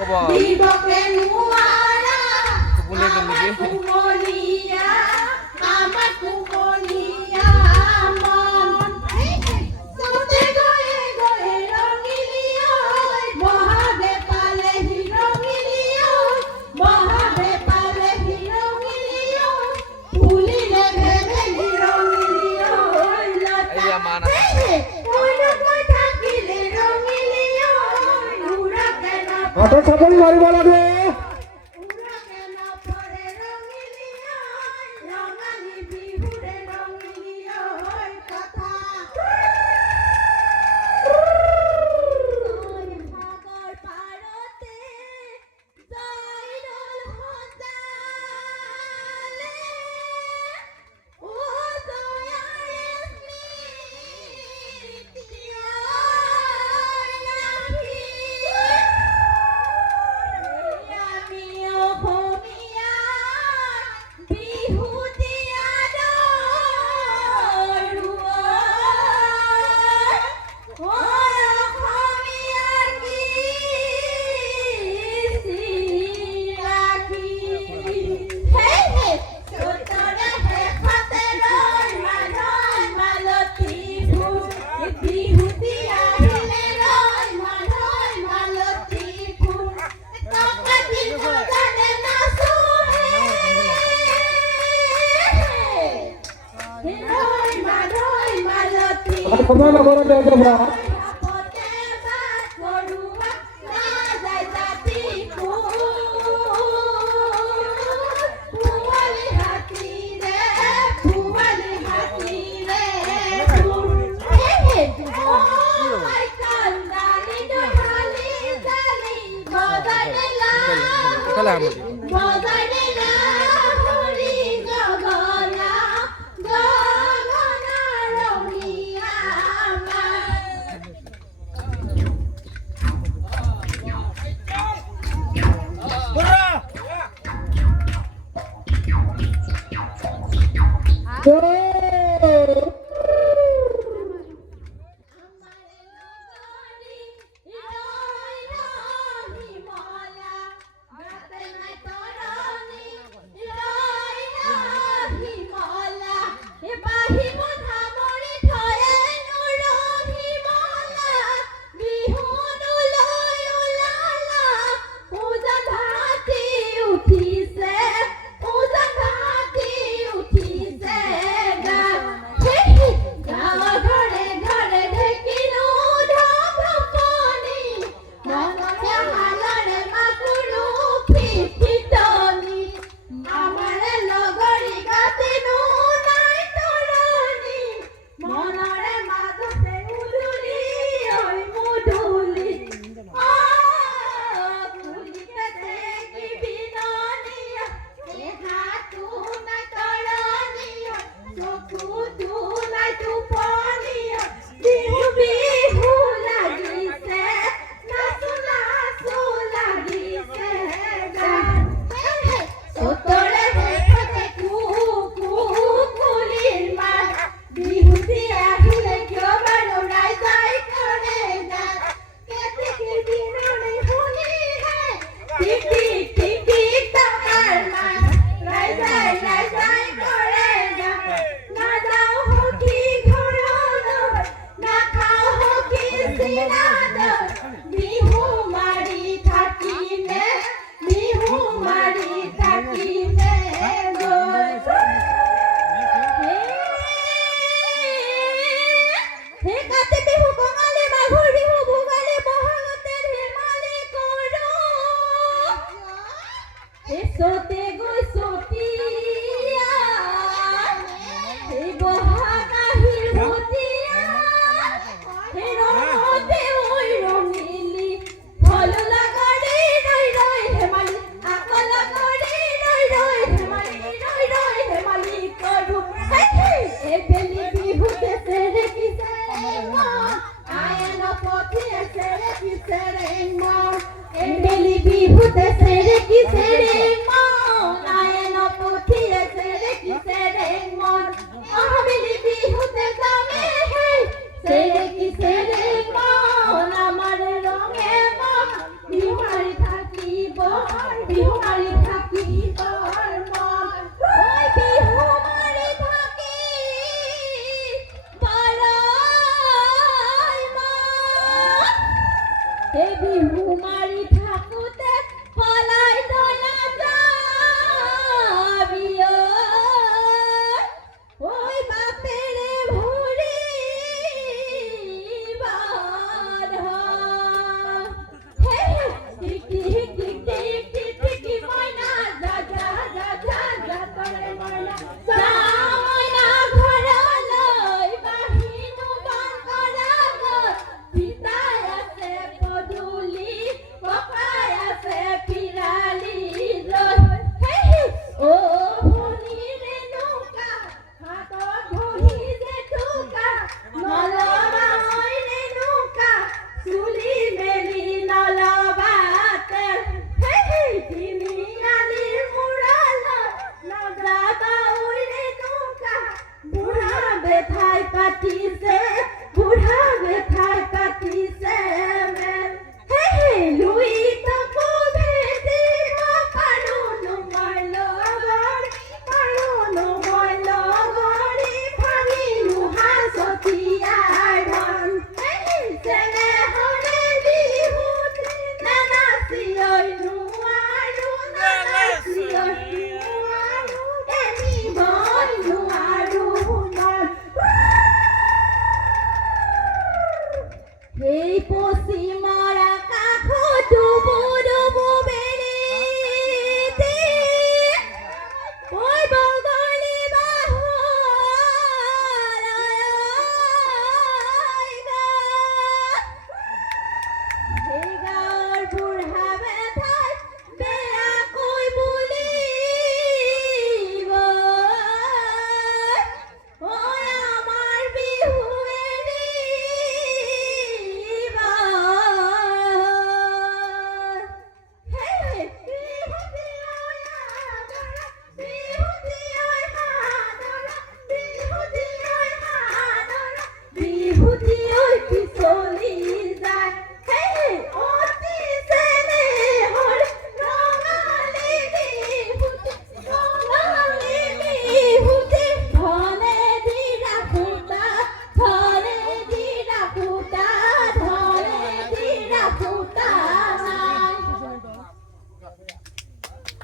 দিবকে নোৱাৰা আমাৰ কুমলীয়া মন চতে গয়ে গয়ে ৰঙিলিয়া বহাগে পালেহি ৰঙিলিয়া বহাগে পালেহি ৰঙিলিয়া ফুলিলে ভেবেলি ৰঙিলিয়া লতা ওই থাকিলে ৰঙিলিয়া উৰাকে না অটো চাপৰি মাৰিব লাগে উৰাকে না পৰে ৰঙিলিয়া ৰঙালী বিহুৰে ৰঙিলিয়া কথা সাগৰ পাৰতে জয়দৌল সজালে ও জয়াৰে স্মৃতিৰ ৰাখি আমি অসমীয়াৰ বিহুটি আদৰুৱাৰ অসমীয়াৰ কীৰ্তি ৰাখি হে চতৰে শেষতে ৰয় মালতী ফুল বিহুটি আহিলে ৰয় মালতী ফুল কাকাতি জানে নাচো হে ৰয় মালতী সময় নকৰে দেউতা আপতে বাত কৰোৱা না যায় জাতি ফুৱালি হাতীৰে ঐ কান্দালি দহালি জালি বজাই দিলা হৰি গগনা ৰঙিয়া বিহু মাৰি থাকিলে হে কাতি বিহু কঙালী মাঘৰ বিহু ভোগালী বহাগতে ধেমালি কৰো এসতে গৈ সতিয়া হে বহাগ আহিল ভতিয়া হে ৰঙতে ঐ ৰঙিলি ভল লাগৰি ৰৈ ধেমালি আকল লাগৰি ৰৈ ধেমালি কৰো এ বেলি বিহুতে চেৰে কিছে আয়ন পথিয়ে চেৰে কিছে ৰে মা এ বেলি বিহুতে চেৰে কিছে ৰে মা কুমাৰী